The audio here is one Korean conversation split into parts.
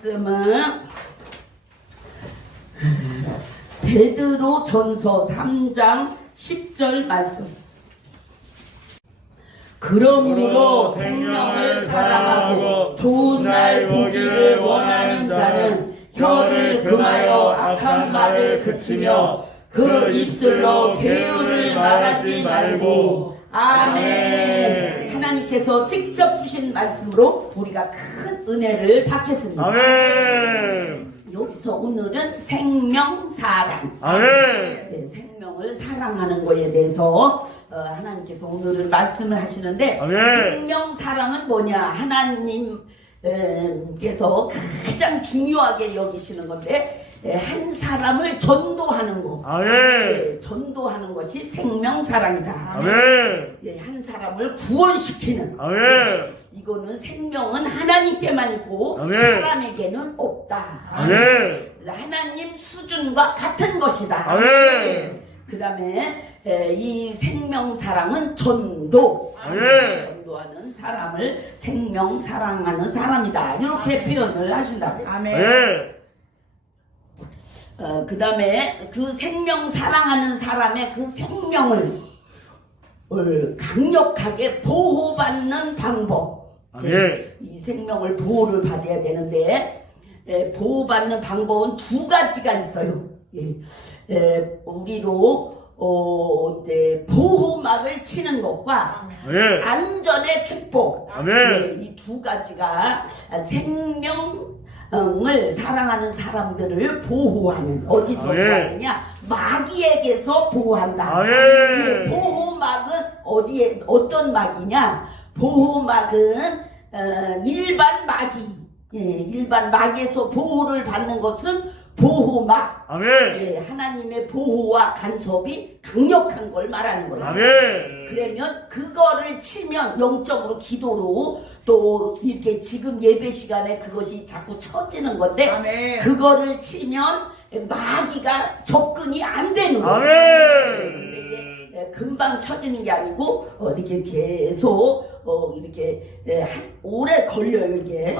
말씀은 베드로 전서 3장 10절 말씀. 그러므로 생명을 사랑하고 좋은 날 보기를 원하는 자는 혀를 금하여 악한 말을 그치며 그 입술로 계율을 말하지 말고. 아멘. 하나님께서 직접 주신 말씀으로 우리가 큰 은혜를 받겠습니다. 아멘. 여기서 오늘은 생명사랑, 아멘. 생명을 사랑하는 것에 대해서 하나님께서 오늘은 말씀을 하시는데, 아멘. 생명사랑은 뭐냐? 하나님께서 가장 중요하게 여기시는 건데, 한 사람을 전도하는 것, 전도하는 것이 생명사랑이다. 아멘. 한 사람을 구원시키는, 아멘. 이거는 생명은 하나님께만 있고 아멘. 사람에게는 없다. 아멘. 하나님 수준과 같은 것이다. 아멘. 그 다음에 이 생명사랑은 전도. 아멘. 전도하는 사람을 생명사랑하는 사람이다. 이렇게 표현을 하신다고요. 아멘. 그 다음에 그 생명 사랑하는 사람의 그 생명을 강력하게 보호받는 방법. 이 생명을 보호를 받아야 되는데, 보호받는 방법은 두 가지가 있어요. 우리로 이제 보호막을 치는 것과 안전의 축복. 이 두 가지가 생명을 사랑하는 사람들을 보호하는, 어디서 보호하느냐? 마귀에게서 보호한다. 보호막은 어떤 막이냐? 보호막은 일반 마귀, 일반 마귀에서 보호를 받는 것은 보호막. 하나님의 보호와 간섭이 강력한 걸 말하는 거예요. 그러면 그거를 치면 영적으로, 기도로, 또 이렇게 지금 예배 시간에 그것이 자꾸 쳐지는 건데, 그거를 치면 마귀가 접근이 안 되는 거예요. 근데 이게 금방 쳐지는 게 아니고 이렇게 계속 이렇게 오래 걸려요. 이게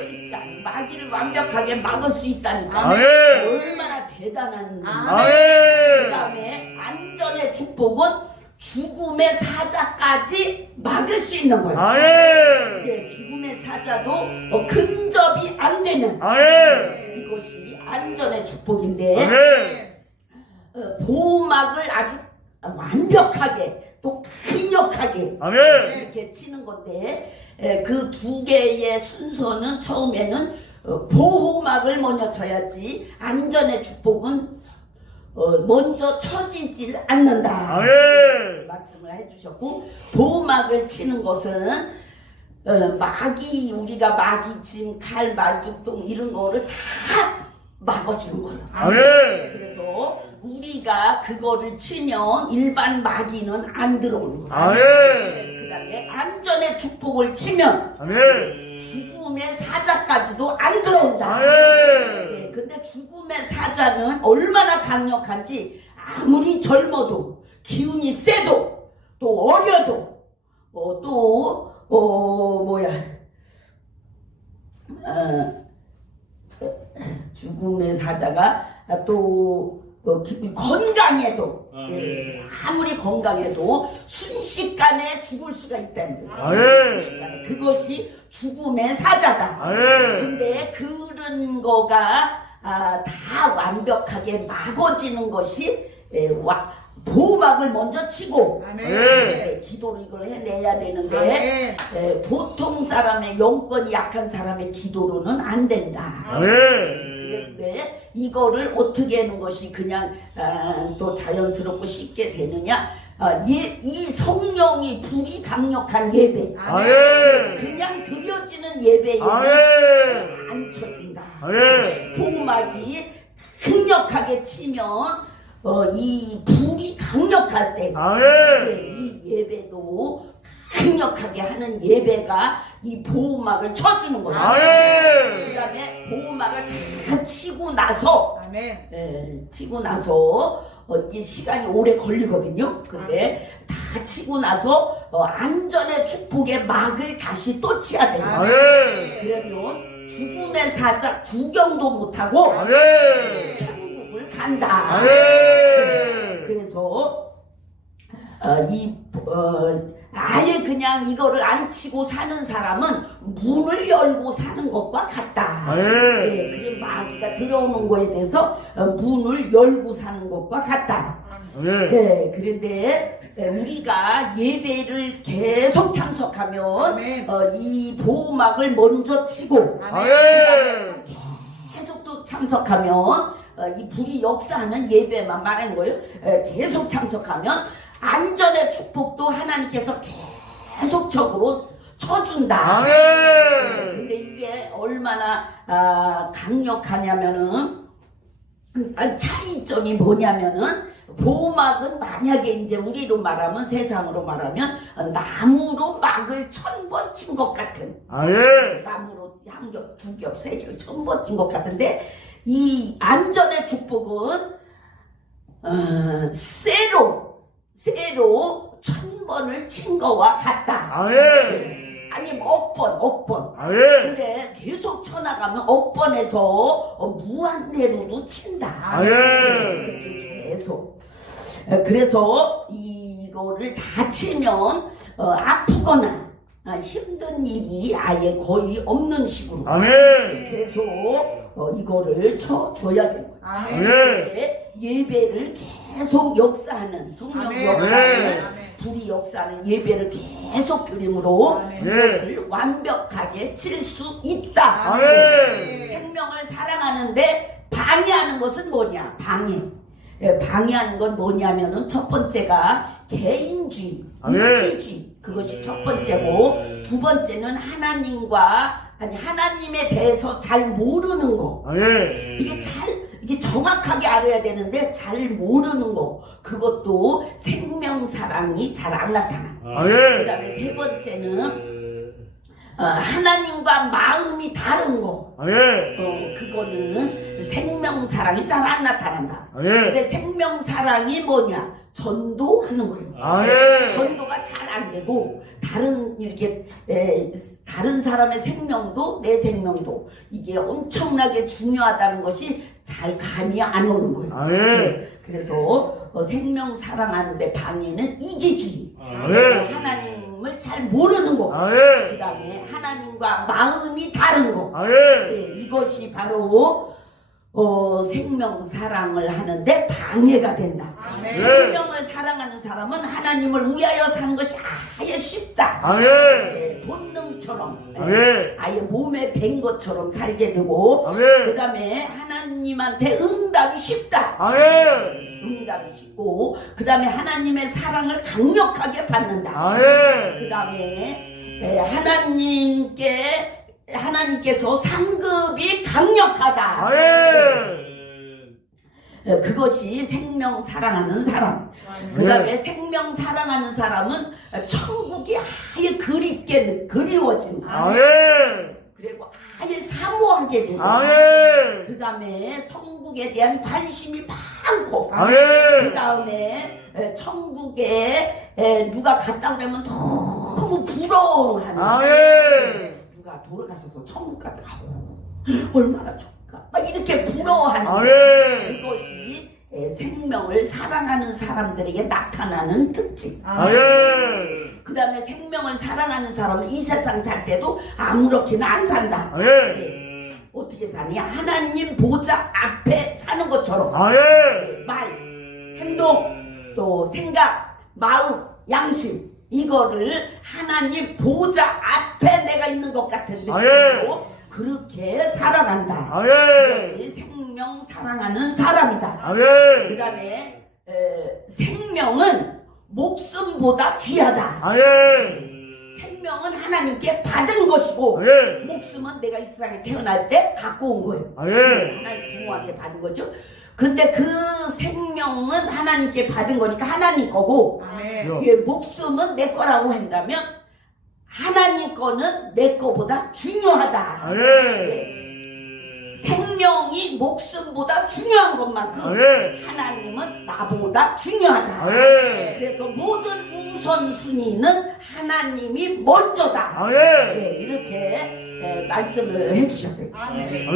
쉽지 않아요. 마귀를 완벽하게 막을 수 있다니까. 얼마나 대단한. 그 다음에 안전의 축복은 죽음의 사자까지 막을 수 있는 거예요. 죽음의 사자도 근접이 안 되는 이것이 안전의 축복인데, 보호막을 아주 완벽하게 또 강력하게 이렇게 치는 건데, 그 두 개의 순서는 처음에는 보호막을 먼저 쳐야지 안전의 축복은 먼저 쳐지질 않는다. 말씀을 해주셨고, 보호막을 치는 것은 마귀, 우리가 마귀침, 칼, 말뚝동 이런 거를 다 막아주는 거예요. 그래서 우리가 그거를 치면 일반 마귀는 안 들어오는 거예요. 그 다음에 안전의 축복을 치면 죽음의 사자까지도 안 들어온다. 근데 죽음의 사자는 얼마나 강력한지, 아무리 젊어도, 기운이 세도, 또 어려도, 죽음의 사자가 또 건강해도, 아무리 건강해도 순식간에 죽을 수가 있다는 거예요. 그것이 죽음의 사자다. 근데 그런 거가 다 완벽하게 막아지는 것이 보호막을 먼저 치고 기도로 이걸 해내야 되는데, 보통 사람의 영권이 약한 사람의 기도로는 안 된다. 그런데 이거를 어떻게 하는 것이 그냥 또 자연스럽고 쉽게 되느냐? 이 성령이 불이 강력한 예배, 그냥 드려지는 예배에는 안 쳐진다. 보호막이 강력하게 치면 이 불이 강력할 때, 이 예배도 강력하게 하는 예배가 이 보호막을 쳐주는 거예요. 그 다음에 보호막을 다 치고 나서, 이게 시간이 오래 걸리거든요. 근데 다 치고 나서 안전의 축복의 막을 다시 또 치야 돼요. 그러면 죽음의 사자 구경도 못하고 아멘. 천국을 간다. 아멘. 그래서 아예 그냥 이거를 안 치고 사는 사람은 문을 열고 사는 것과 같다. 아멘. 그런 마귀가 들어오는 거에 대해서 문을 열고 사는 것과 같다. 아멘. 그런데 우리가 예배를 계속 참석하면 아멘. 이 보호막을 먼저 치고 아멘. 계속 또 참석하면 이 불이 역사하는 예배만 말하는 거예요. 계속 참석하면 안전의 축복도 하나님께서 계속적으로 쳐준다. 아멘. 근데 이게 얼마나 강력하냐면은 차이점이 뭐냐면은 보호막은 만약에 이제 우리로 말하면 세상으로 말하면 나무로 막을 1000번 친 것 같은 아멘. 나무로 한 겹, 두 겹, 세 겹, 1000번 친 것 같은데 이 안전의 축복은 쇠로 1000번을 친 거와 같다. 아멘. 아니면 억번. 아멘. 그래 계속 쳐나가면 억번에서 무한대로도 친다. 아멘. 그렇게 계속. 그래서 이거를 다 치면 아프거나 힘든 일이 아예 거의 없는 식으로 아멘. 계속 이거를 쳐줘야 되는 거예요. 아멘. 예배를 계속 역사하는 성령 아멘. 역사하는 아멘. 불이 역사하는 예배를 계속 드림으로 아멘. 이것을 완벽하게 칠 수 있다. 아멘. 생명을 사랑하는데 방해하는 것은 뭐냐? 방해하는 건 뭐냐면은 첫 번째가 개인주의, 아멘. 이기주의 그것이 첫 번째고 두 번째는 하나님에 대해서 잘 모르는 거. 아멘. 이게 정확하게 알아야 되는데 잘 모르는 거. 그것도 생명사랑이 잘 안 나타나. 아멘. 그 다음에 세 번째는 하나님과 마음이 다른 거. 아멘. 그거는 생명사랑이 잘 안 나타난다. 아멘. 근데 생명사랑이 뭐냐? 전도하는 거예요. 아멘. 전도가 잘 안 되고 다른 사람의 생명도 내 생명도 이게 엄청나게 중요하다는 것이 잘 감이 안 오는 거예요. 아멘. 그래서 생명 사랑하는데 방해는 이기주의. 아멘. 하나님을 잘 모르는 거. 아멘. 그 다음에 하나님과 마음이 다른 거. 아멘. 이것이 바로 생명 사랑을 하는데 방해가 된다. 아멘. 생명을 사랑하는 사람은 하나님을 위하여 사는 것이 아예 쉽다. 아멘. 본능처럼 아멘. 아예 몸에 밴 것처럼 살게 되고 아멘. 그 다음에 하나님한테 응답이 쉽다. 아멘. 응답이 쉽고 그 다음에 하나님의 사랑을 강력하게 받는다. 아멘. 그 다음에 하나님께서 상급이 강력하다. 아멘. 그것이 생명 사랑하는 사람. 그 다음에 생명 사랑하는 사람은 천국이 아예 그리워진다. 아멘. 그리고 아예 사모하게 되고 아멘. 그 다음에 성국에 대한 관심이 많고 아멘. 그 다음에 천국에 누가 갔다 오면 너무 부러워하는 아멘. 누가 돌아가셔서 천국 갔다 얼마나 좋을까 막 이렇게 부러워하는 아멘. 그것이 생명을 사랑하는 사람들에게 나타나는 특징. 아멘. 그 다음에 생명을 사랑하는 사람은 이 세상 살 때도 아무렇게나 안 산다. 아멘. 어떻게 사냐? 하나님 보좌 앞에 사는 것처럼 아멘. 말, 행동, 또 생각, 마음, 양심 이거를 하나님 보좌 앞에 내가 있는 것 같은 느낌으로 그렇게 살아간다. 아멘. 이것이 생명 사랑하는 사람이다. 그 아멘. 다음에 생명은 목숨보다 귀하다. 아멘. 생명은 하나님께 받은 것이고 아멘. 목숨은 내가 이 세상에 태어날 때 갖고 온 거예요. 아멘. 하나님 부모한테 받은 거죠. 근데 그 생명은 하나님께 받은 거니까 하나님 거고 아멘. 목숨은 내 거라고 한다면 하나님 거는 내 거보다 중요하다. 아멘. 생명이 목숨보다 중요한 것만큼 아멘. 하나님은 나보다 중요하다. 아멘. 그래서 모든 우선순위는 하나님이 먼저다. 아멘. 이렇게 말씀을 해주셨어요. 아멘.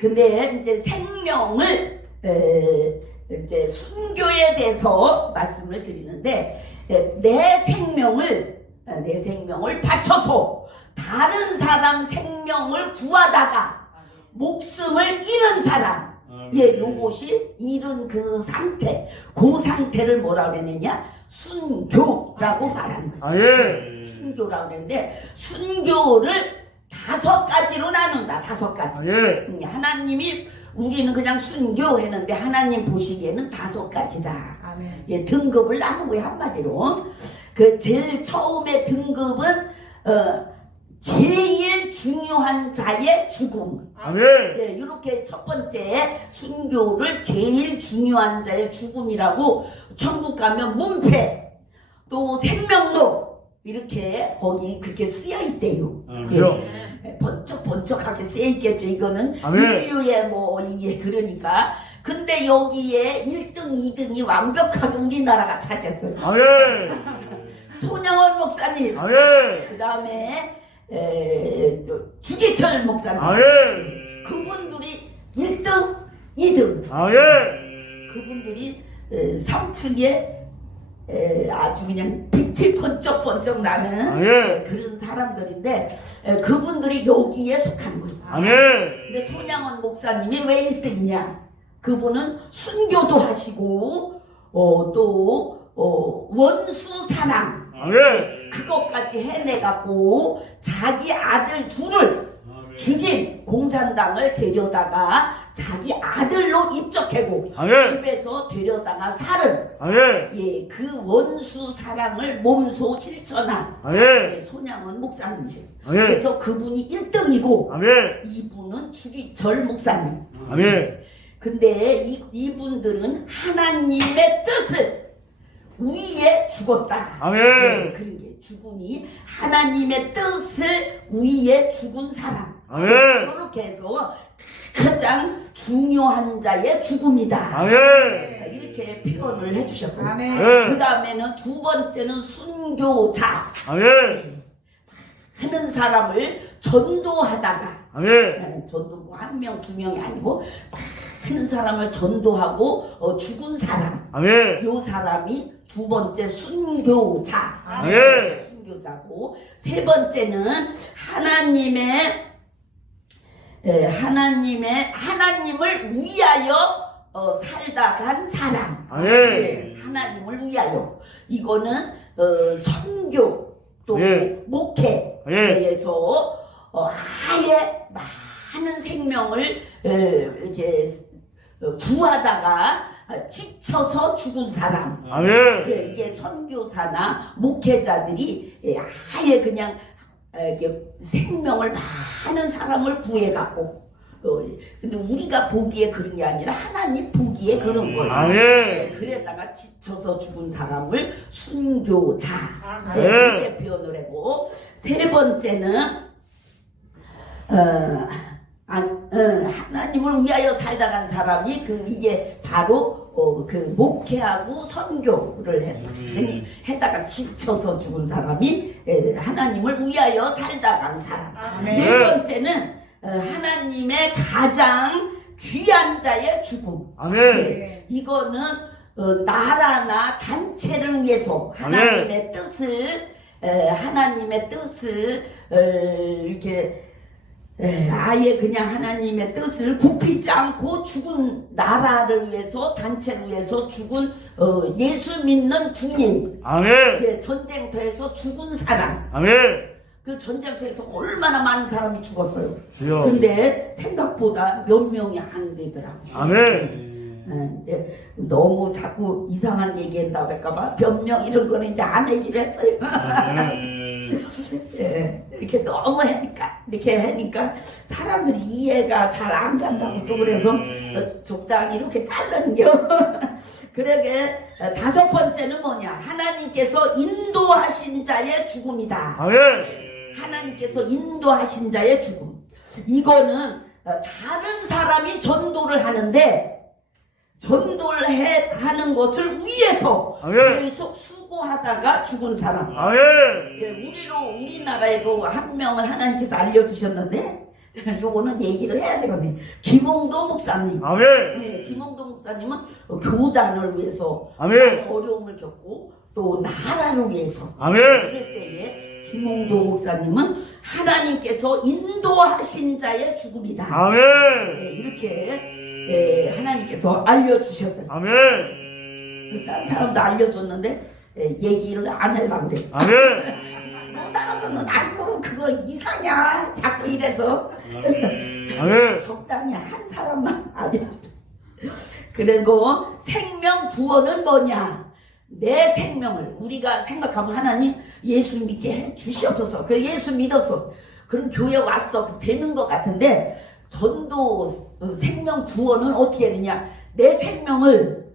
근데 이제 생명을 이제 순교에 대해서 말씀을 드리는데 내 생명을 바쳐서 다른 사람 생명을 구하다가 목숨을 잃은 사람, 요것이 잃은 그 상태를 뭐라 그랬느냐? 순교라고 말하는 거예요. 순교라고 그랬는데 순교를 5가지로 나눈다. 5가지. 하나님이 우리는 그냥 순교했는데 하나님 보시기에는 5가지다. 예, 등급을 나눈 거예요. 한마디로 그 제일 처음에 등급은 제일 중요한 자의 죽음. 예, 이렇게 첫 번째 순교를 제일 중요한 자의 죽음이라고 천국 가면 문패 또 생명록 이렇게 거기 그렇게 쓰여 있대요. 예, 번쩍번쩍하게 쓰여 있겠죠. 이거는 인류의 뭐 이게 그러니까. 근데 여기에 1등, 2등이 완벽하게 우리나라가 차지했어요. 손양원 목사님, 그 다음에 주기철 목사님, 그분들이 1등, 2등, 그분들이 3층에 아주 그냥 빛이 번쩍번쩍 나는 그런 사람들인데 그분들이 여기에 속한 거예요. 근데 손양원 목사님이 왜 1등이냐? 그분은 순교도 하시고 또 원수 사랑 그것까지 해내갖고 자기 아들 둘을 죽인 공산당을 데려다가 자기 아들로 입적하고 집에서 데려다가 살은 예, 그 원수 사랑을 몸소 실천한 손양원 목사님이세요. 그래서 그분이 1등이고 이분은 주기철 목사님. 근데 이분들은 하나님의 뜻을 위에 죽었다. 네, 그런 게 죽음이 하나님의 뜻을 위에 죽은 사람. 그렇게 해서 가장 중요한 자의 죽음이다. 이렇게 표현을 해주셨어요. 그 다음에는 두 번째는 순교자. 하는 사람을 전도하다가 전도 뭐 1명, 2명이 아니고 많은 사람을 전도하고 죽은 사람. 요 사람이 두 번째 순교자. 순교자고 세 번째는 하나님을 위하여 살다 간 사람. 하나님을 위하여. 이거는 선교 또 목회에 대해서 아예 많은 생명을 이제 구하다가 지쳐서 죽은 사람. 이게 선교사나 목회자들이 아예 그냥 이렇게 생명을 많은 사람을 구해갖고 근데 우리가 보기에 그런 게 아니라 하나님 보기에 그런 거예요. 그래다가 지쳐서 죽은 사람을 순교자. 이렇게 표현을 하고 세 번째는 하나님을 위하여 살다 간 사람이 이게 바로 그 목회하고 선교를 했다가 지쳐서 죽은 사람이 하나님을 위하여 살다 간 사람. 네 번째는 하나님의 가장 귀한 자의 죽음. 이거는 나라나 단체를 위해서 하나님의 뜻을 이렇게 아예 그냥 하나님의 뜻을 굽히지 않고 죽은 나라를 위해서 단체를 위해서 죽은 예수 믿는 군인. 전쟁터에서 죽은 사람. 그 전쟁터에서 얼마나 많은 사람이 죽었어요. 근데 생각보다 몇 명이 안 되더라고요. 이제 너무 자꾸 이상한 얘기한다고 할까봐 몇 명 이런 거는 이제 안 하기로 했어요. 이렇게 너무 이렇게 하니까 사람들이 이해가 잘 안 간다고 또 그래서 적당히 이렇게 자르는겨. 그러게 다섯 번째는 뭐냐? 하나님께서 인도하신 자의 죽음이다. 하나님께서 인도하신 자의 죽음. 이거는 다른 사람이 전도를 하는데 전도를 하는 것을 위해서 아멘. 계속 수고하다가 죽은 사람. 아멘. 우리나라에도 한 명을 하나님께서 알려주셨는데 요거는 얘기를 해야 되거든요. 김홍도 목사님. 아멘. 네, 김홍도 목사님은 교단을 위해서 아멘. 어려움을 겪고 또 나라를 위해서 아멘. 그럴 때에 김홍도 목사님은 하나님께서 인도하신 자의 죽음이다. 아멘. 네, 이렇게 하나님께서 알려주셨어요. 아멘. 다른 사람도 알려줬는데 얘기를 안 하려고 그래. 아멘. 못 알아듣는 아이고 그걸 이사냐 자꾸 이래서 아멘. 적당히 한 사람만 알려줘. 그리고 생명 구원은 뭐냐? 내 생명을 우리가 생각하면 하나님 예수 믿게 해 주시옵소서. 그 예수 믿었어. 그럼 교회 왔어. 되는 것 같은데 전도 생명 구원은 어떻게 되느냐? 내 생명을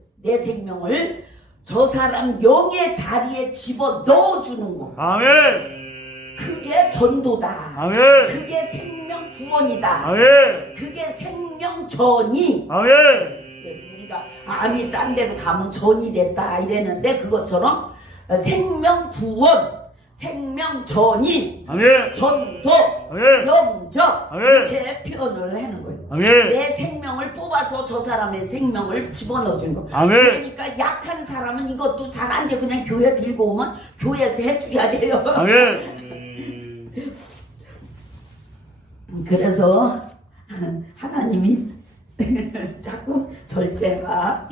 저 사람 영의 자리에 집어 넣어주는 거. 아멘. 그게 전도다. 아멘. 그게 생명 구원이다. 아멘. 그게 생명 전이. 아멘. 우리가 암이 딴 데로 가면 전이 됐다 이랬는데 그것처럼 생명 구원, 생명 전이, 아멘. 전도, 아멘. 영접 아멘. 이렇게 표현을 하는 거예요. 아멘. 내 생명을 뽑아서 저 사람의 생명을 집어넣어준 거. 아멘. 그러니까 약한 사람은 이것도 잘 안 돼. 그냥 교회 들고 오면 교회에서 해줘야 돼요. 아멘. 그래서 하나님이 자꾸 절제가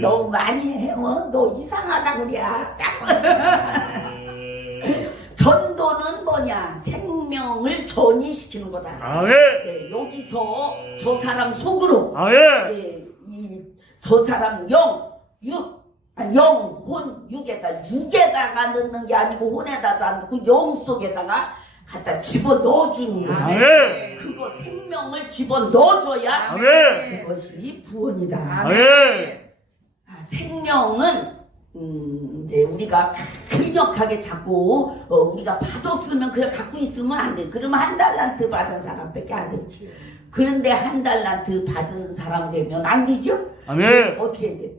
너무 많이 해요. 너 이상하다 그래. 자꾸 전도는 뭐냐? 생명을 전이시키는 거다. 아멘. 네, 여기서 저 사람 속으로 아멘. 저 사람 육에다가 넣는 게 아니고 혼에다도 안 넣고 영 속에다가 갖다 집어 넣어주는 거야. 아멘. 그거 생명을 집어 넣어줘야 아멘. 그것이 구원이다. 아멘. 생명은 이제 우리가 강력하게 잡고 우리가 받았으면 그냥 갖고 있으면 안 돼. 그러면 한 달란트 받은 사람밖에 안 돼. 그런데 한 달란트 받은 사람 되면 안 되죠? 아멘. 어떻게 해야 돼?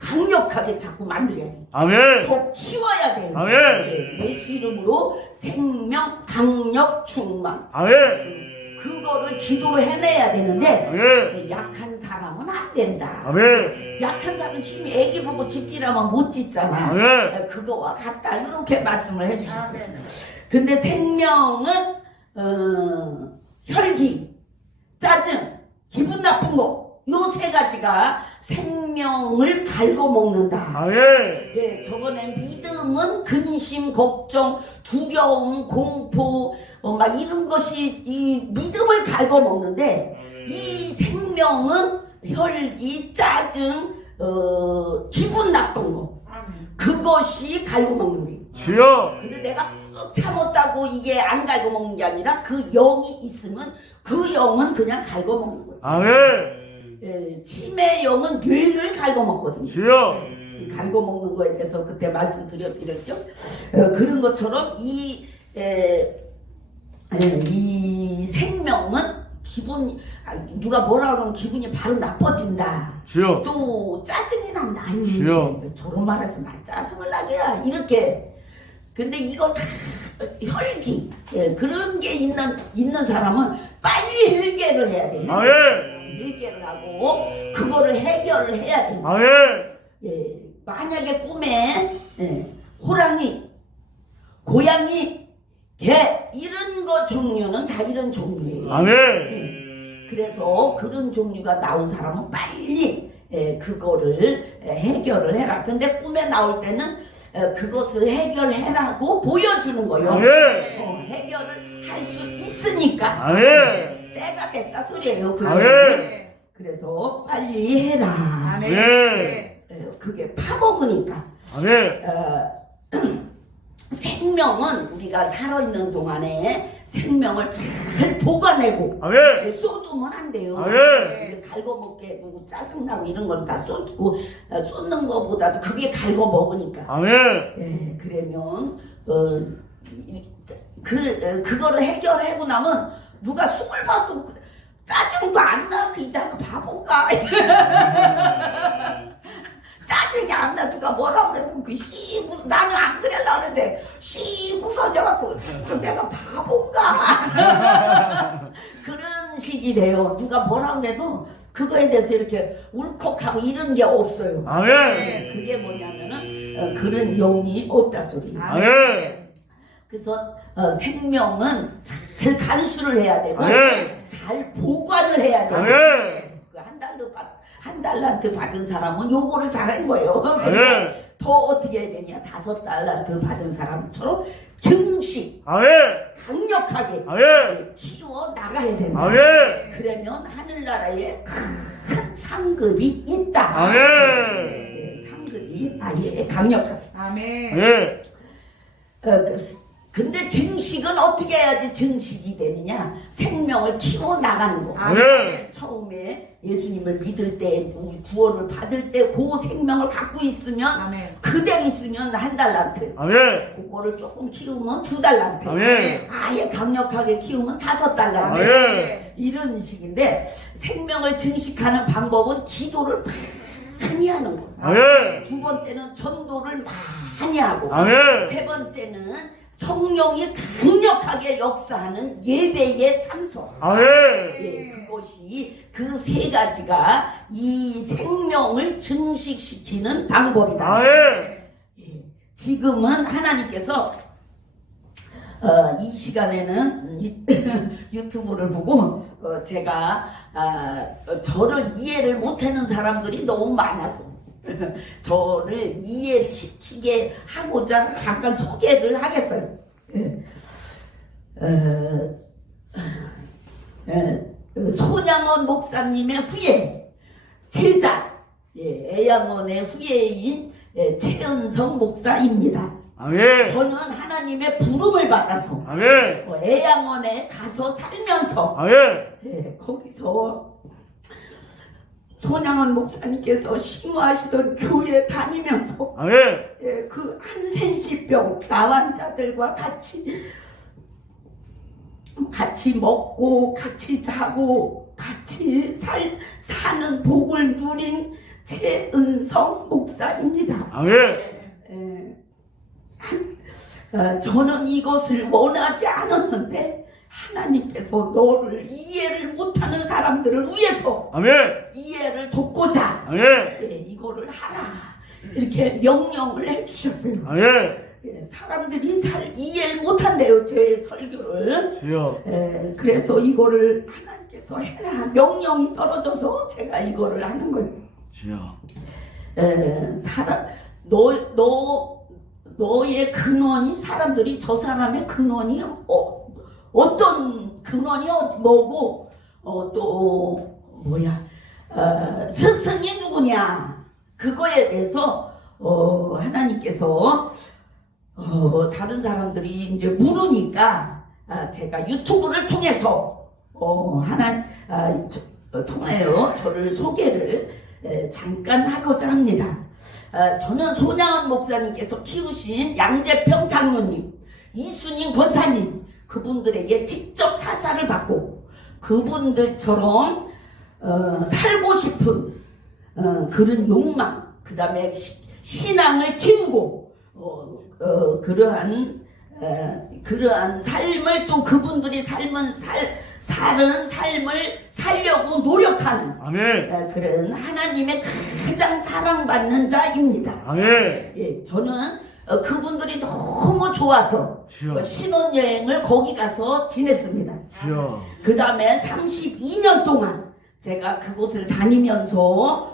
강력하게 자꾸 만들어야 돼. 아멘. 더 키워야 돼. 아멘. 예수 이름으로 생명 강력 충만. 아멘. 그거를 기도로 해내야 되는데 아멘. 약한 사람은 안 된다. 아멘. 약한 사람 힘이 애기 보고 집지라면 못 짓잖아. 아멘. 그거와 같다 이렇게 말씀을 해주셨어요. 근데 생명은 혈기, 짜증, 기분 나쁜 거 요 세 가지가 생명을 갉아먹는다. 아멘. 예, 저번에 믿음은 근심, 걱정, 두려움, 공포 막 이런 것이 이 믿음을 갉아먹는데 이 생명은 혈기, 짜증, 기분 나쁜 거 그것이 갉아먹는 거예요. 주여. 근데 내가 꾹 참았다고 이게 안 갉아먹는 게 아니라 그 영이 있으면 그 영은 그냥 갉아먹는 거예요. 아멘. 예, 치매 영은 뇌를 갉아먹거든요. 주여. 갉아먹는 거에 대해서 그때 말씀드렸죠. 그런 것처럼 이 생명은 기분 누가 뭐라 그러면 기분이 바로 나빠진다. 주여. 또 짜증이 난다. 주여. 저런 말해서 나 짜증을 나게야 이렇게. 근데 이거 다 혈기 그런 게 있는 사람은 빨리 해결을 해야 돼. 아멘. 해결을 하고 그거를 해결을 해야 돼. 아멘. 예, 만약에 꿈에 호랑이, 고양이, 개 이런 거 종류는 다 이런 종류예요. 아멘. 그래서 그런 종류가 나온 사람은 빨리 그거를 해결을 해라. 근데 꿈에 나올 때는 그것을 해결해라고 보여주는 거예요. 아멘. 해결을 할 수 있으니까. 아멘. 때가 됐다 소리예요. 아멘. 그래서 빨리 해라. 아멘. 그게 파먹으니까. 아멘. 생명은 우리가 살아있는 동안에 생명을 잘 보관하고 아멘. 쏟으면 안 돼요. 아멘. 갈궈먹게 하고 짜증나고 이런 건 다 쏟고 쏟는 것보다도 그게 갈궈먹으니까. 아멘. 그러면 그거를 해결하고 나면 누가 숨을 봐도 짜증도 안 나. 이다가 바본가 가. 짜증이 안 나. 누가 뭐라 그래도 나는 안 그래려고 하는데 웃어져갖고 내가 바본가. 그런 식이 돼요. 누가 뭐라 그래도 그거에 대해서 이렇게 울컥하고 이런 게 없어요. 아멘. 그게 뭐냐면은 그런 용이 없다 소리. 아멘. 그래서 생명은 잘 간수를 해야 되고 아멘. 잘 보관을 해야 되고 아멘. 한 달란트 받은 사람은 요거를 잘한 거예요. 아멘. 더 어떻게 해야 되냐? 5달란트 받은 사람처럼 증식 아멘. 강력하게 아멘. 키워 나가야 된다. 아멘. 그러면 하늘나라에 큰 상급이 있다. 아멘. 상급이 아예 강력하다. 아멘. 아멘. 근데 증식은 어떻게 해야지 증식이 되느냐? 생명을 키워 나가는 거. 아멘. 처음에 예수님을 믿을 때, 구원을 받을 때 그 생명을 갖고 있으면 아멘. 그대로 있으면 1달란트. 아멘. 그거를 조금 키우면 2달란트. 아멘. 아예 강력하게 키우면 5달란트. 아멘. 이런 식인데 생명을 증식하는 방법은 기도를 많이 하는 거. 아멘. 두 번째는 전도를 많이 하고. 아멘. 세 번째는 성령이 강력하게 역사하는 예배에 참석. 아멘. 그것이 그 세 가지가 이 생명을 증식시키는 방법이다. 아멘. 예. 지금은 하나님께서 이 시간에는 유튜브를 보고 제가 저를 이해를 못하는 사람들이 너무 많아서 저를 이해를 시키게 하고자 잠깐 소개를 하겠어요. 손양원 목사님의 후예 제자 애양원의 후예인 최은성 목사입니다. 아멘. 저는 하나님의 부름을 받아서 아멘. 애양원에 가서 살면서 아멘. 거기서 손양원 목사님께서 심호하시던 교회 다니면서 아멘. 그 한센시병 나환자들과 같이 먹고 같이 자고 같이 사는 복을 누린 최은성 목사입니다. 아멘. 저는 이것을 원하지 않았는데 하나님께서 너를 이해를 못하는 사람들을 위해서 아멘. 이해를 돕고자 아멘. 이거를 하라 이렇게 명령을 해주셨어요. 아멘. 사람들이 잘 이해를 못한대요 제 설교를. 주여. 그래서 이거를 하나님께서 해라 명령이 떨어져서 제가 이거를 하는 거예요. 주여. 너의 근원이 사람들이 저 사람의 근원이 어떤 근원이 뭐고 또 뭐야 스승이 누구냐 그거에 대해서 하나님께서 다른 사람들이 이제 물으니까 제가 유튜브를 통해서 통하여 저를 소개를 잠깐 하고자 합니다. 저는 손양원 목사님께서 키우신 양재평 장로님, 이순인 권사님 그분들에게 직접 사사를 받고 그분들처럼 살고 싶은 그런 욕망, 그 다음에 신앙을 키우고 그러한 삶을 또 그분들이 사는 삶을 살려고 노력하는 아멘. 그런 하나님의 가장 사랑받는 자입니다. 아멘. 저는 그분들이 너무 좋아서 주여. 신혼여행을 거기 가서 지냈습니다. 주여. 그 다음에 32년 동안 제가 그곳을 다니면서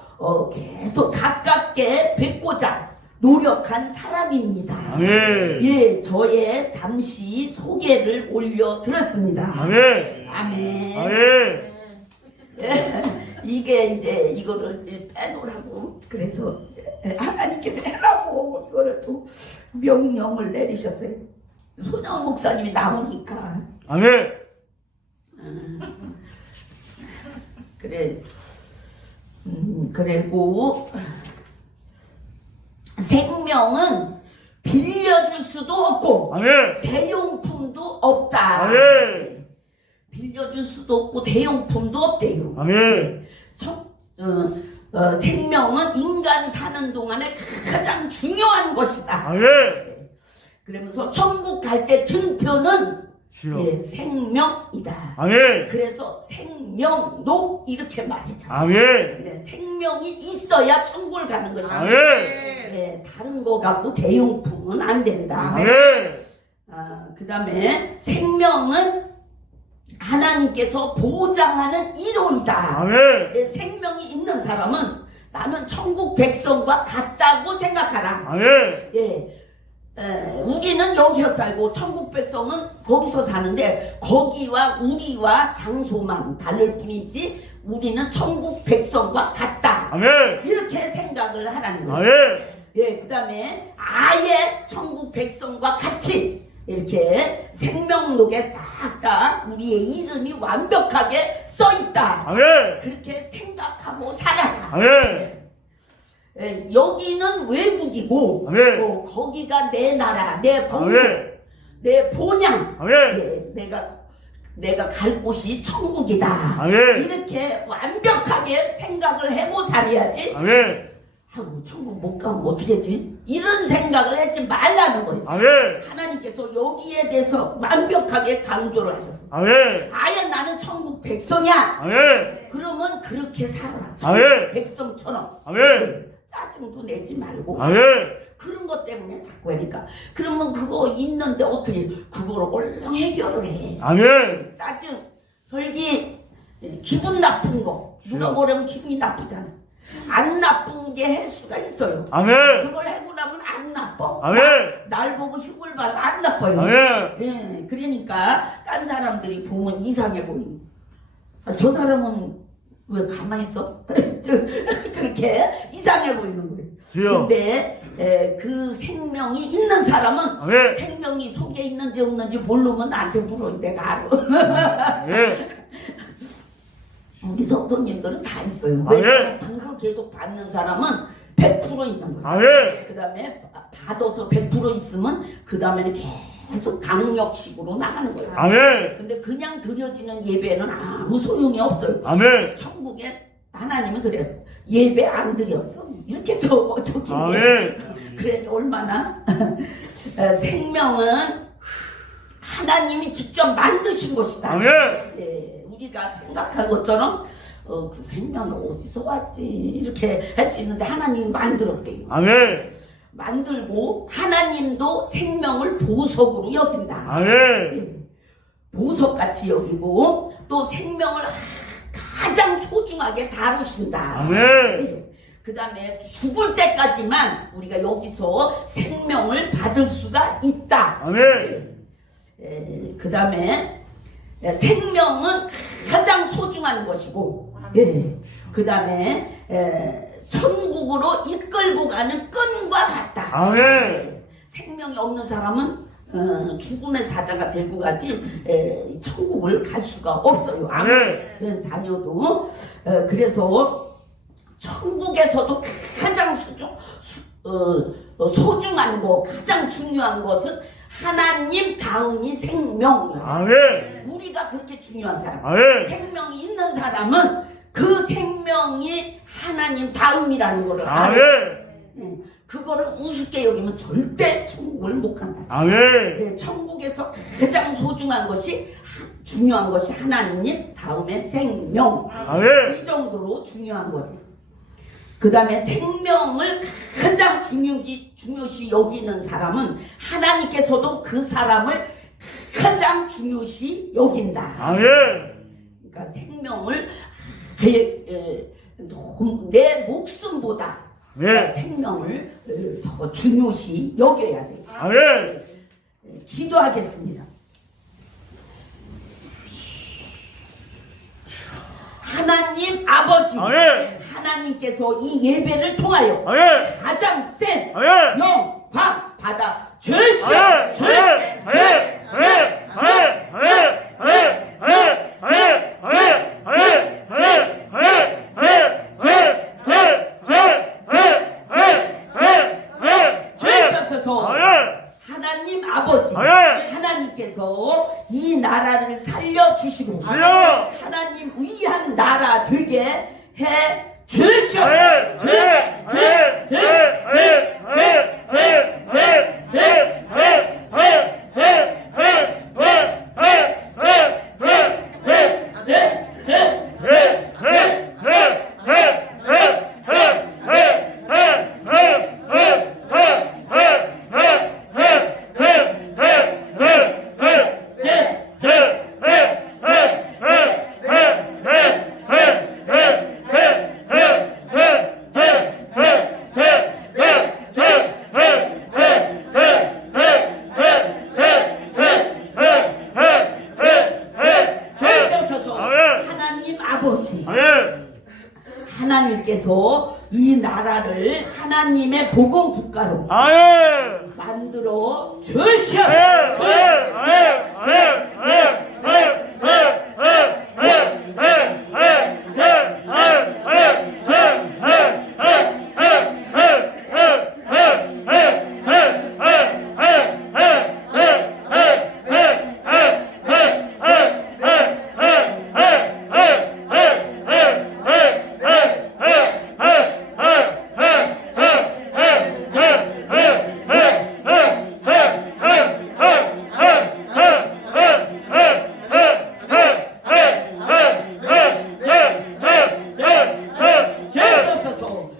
계속 가깝게 뵙고자 노력한 사람입니다. 아멘. 저의 잠시 소개를 올려드렸습니다. 아멘. 아멘. 아멘. 이게 이제 이거를 빼놓으라고 그래서 하나님께서 해라고 이거를 또 명령을 내리셨어요. 손양원 목사님이 나오니까 아멘. 그리고 생명은 빌려줄 수도 없고 아멘. 대용품도 없다. 아멘. 빌려줄 수도 없고 대용품도 없대요. 아멘. 생명은 인간 사는 동안에 가장 중요한 것이다. 아멘. 그러면서 천국 갈 때 증표는 주여. 생명이다. 아멘. 그래서 생명록 이렇게 말이죠. 아멘. 생명이 있어야 천국을 가는 것이다. 아멘. 다른 거 갖고 대용품은 안 된다. 아멘. 그 다음에 생명은 하나님께서 보장하는 일호이다. 아멘. 생명이 있는 사람은 나는 천국 백성과 같다고 생각하라. 아멘. 우리는 여기서 살고 천국 백성은 거기서 사는데 거기와 우리와 장소만 다를 뿐이지 우리는 천국 백성과 같다. 아멘. 이렇게 생각을 하라는 거예요. 아멘. 그 다음에 아예 천국 백성과 같이 이렇게 생명록에 딱딱 우리의 이름이 완벽하게 써있다. 아멘. 그렇게 생각하고 살아라. 아멘. 여기는 외국이고 아멘. 거기가 내 나라, 내 본국, 아멘. 내 본향. 아멘. 내가 갈 곳이 천국이다. 아멘. 이렇게 완벽하게 생각을 하고 살아야지. 아멘. 천국 못 가면 어떻게 하지? 이런 생각을 하지 말라는 거예요. 아멘. 하나님께서 여기에 대해서 완벽하게 강조를 하셨어요. 아멘. 아예 나는 천국 백성이야. 아멘. 그러면 그렇게 살아라. 아멘. 백성처럼. 아멘. 짜증도 내지 말고. 아멘. 그런 것 때문에 자꾸 하니까. 그러면 그거 있는데 어떻게 그걸 얼른 해결을 해. 아멘. 짜증, 혈기, 기분 나쁜 거. 누가 뭐라면 기분이 나쁘잖아. 안 나쁜 게 할 수가 있어요. 아멘. 그걸 하고 나면 안 나빠. 아멘. 날 보고 흉을 봐도 안 나빠요. 아멘. 그러니까 딴 사람들이 보면 이상해 보이는. 저 사람은 왜 가만히 있어? 그렇게 이상해 보이는 거예요. 주여. 근데 그 생명이 있는 사람은 아멘. 생명이 속에 있는지 없는지 모르면 나한테 물어. 내가 알아. 아멘. 우리 성도님들은 다 있어요. 아멘. 왜? 불을 계속 받는 사람은 100% 있는 거예요. 아멘. 그 다음에 받아서 100% 있으면 그 다음에는 계속 강력식으로 나가는 거예요. 아멘. 근데 그냥 드려지는 예배는 아무 소용이 없어요. 아멘. 천국에 하나님은 그래요. 예배 안 드렸어. 이렇게 저기. 아멘. 그래 얼마나 생명은 하나님이 직접 만드신 것이다. 아멘. 우리가 생각한 것처럼 그 생명이 어디서 왔지 이렇게 할 수 있는데 하나님이 만들었대요. 아멘. 만들고 하나님도 생명을 보석으로 여긴다. 아멘. 보석같이 여기고 또 생명을 가장 소중하게 다루신다. 아멘. 그 다음에 죽을 때까지만 우리가 여기서 생명을 받을 수가 있다. 아멘. 그 다음에 생명은 가장 소중한 것이고, 그 다음에 천국으로 이끌고 가는 끈과 같다. 아멘. 생명이 없는 사람은 죽음의 사자가 들고 가지 천국을 갈 수가 없어요. 아무리 다녀도. 그래서 천국에서도 가장 소중한 거, 가장 중요한 것은 하나님 다음이 생명이에요. 아멘. 우리가 그렇게 중요한 사람. 아멘. 생명이 있는 사람은 그 생명이 하나님 다음이라는 것을 아멘. 알아요. 그거를 우습게 여기면 절대 천국을 못 간다. 아멘. 천국에서 가장 소중한 것이 중요한 것이 하나님 다음에 생명. 아멘. 이 정도로 중요한 거예요. 그 다음에 생명을 가장 중요시 여기는 사람은 하나님께서도 그 사람을 가장 중요시 여긴다. 아멘. 그러니까 생명을 내 목숨보다 생명을 더 중요시 여겨야 돼요. 아멘. 기도하겠습니다. 하나님 아버지, 아멘. 하나님께서 이 예배를 통하여 아멘. 가장 센 아멘. 영광 받아 주시옵소서. 아멘. 아멘. 아멘. 아멘. 아멘. 아멘. 아멘. 아멘. 아멘. 아멘. 아멘. 하나님 아버지, 아멘. 하나님께서 이 나라를 살려주시고 주여. 하나님 위한 나라 되게 해 아버지, 아멘. 하나님께서 이 나라를 하나님의 복음 국가로 아멘. 만들어 주시오.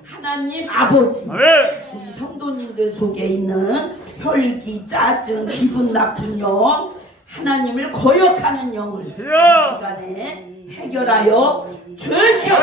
하나님 아버지, 우리 성도님들 속에 있는 혈기, 짜증, 기분 나쁜 영, 하나님을 거역하는 영을 이 시간에 해결하여 주시오.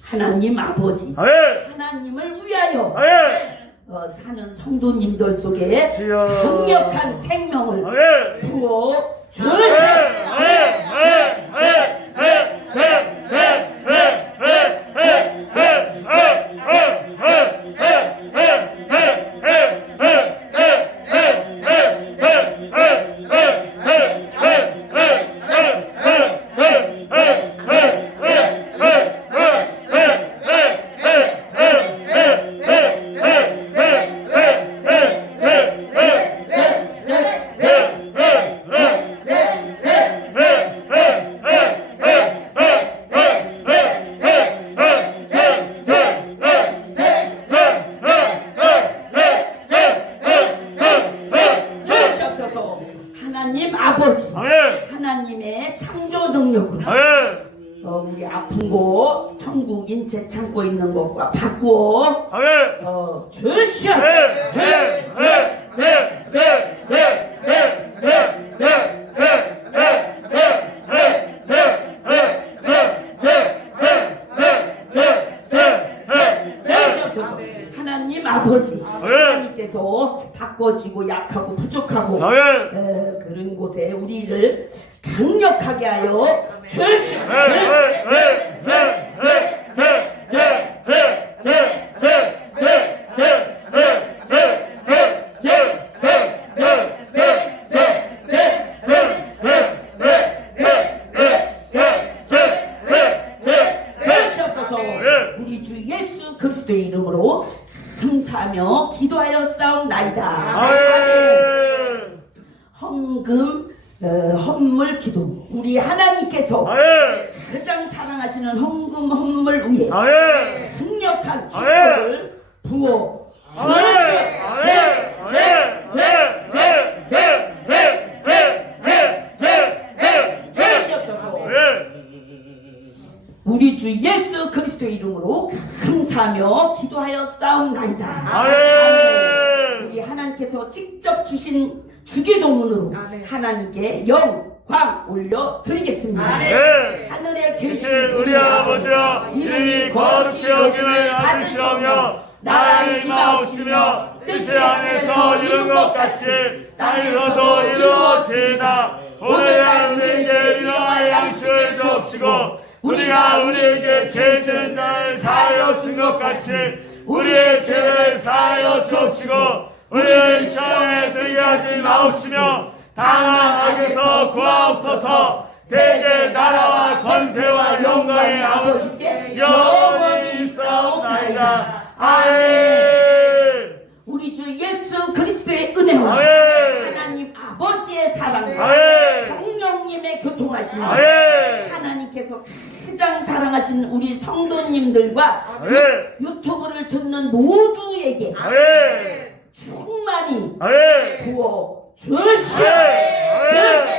하나님 아버지, 하나님을 위하여 사는 성도님들 속에 강력한 생명을 부어 주시옵소서. 하나님 아버지, 하나님의 창조 능력으로 우리 아픈 곳 천국인 제 참고 있는 것과 바꾸어 주시오. 하나님 아버지, 하나님께서 바꿔지고 약하고 부족하고 그런 곳에 우리를 강력하게 하여 주시오. 우리 주 예수 그리스도의 이름으로 감사하며 기도하여 싸움나이다. 헌금 헌물 기도, 우리 하나님께서 가장 사랑하시는 헌금 헌물 위에 강력한 기도를 부어 주시옵소서. 우리 주 예수 그리스도의 이름으로 감사하며 기도하여 싸움나이다. 우리 하나님께서 직접 주신 주기도문으로 하나님께 영광 올려드리겠습니다. 하늘에 계신 우리 아버지여, 이름이 거룩히 여김을 받으시오며 나라의 임하옵시며 뜻이 하늘에서 이룬 것 같이 땅에서도 이루어지이다. 오늘날 우리에게 일어나 벌을 주옵시고 우리가 우리에게 죄 지은 자를 사하여 준 것 같이 우리의 죄를 사하여 주옵시고 우리를 시험에 들게 하지 마옵시며 다만 악에서 구하옵소서. 대개 나라와 권세와 영광의 아버지께 영원히 있사옵나이다. 아멘. 우리 주 예수 그리스도의 은혜와 아멘. 하나님 아버지의 사랑과 아멘. 성령님의 교통하심이 아멘. 하나님께서 가장 사랑하신 우리 성도님들과 아멘. 유튜브를 듣는 모두에게 아멘. 충만히 아멘. 부어 주시옵소서. 아멘.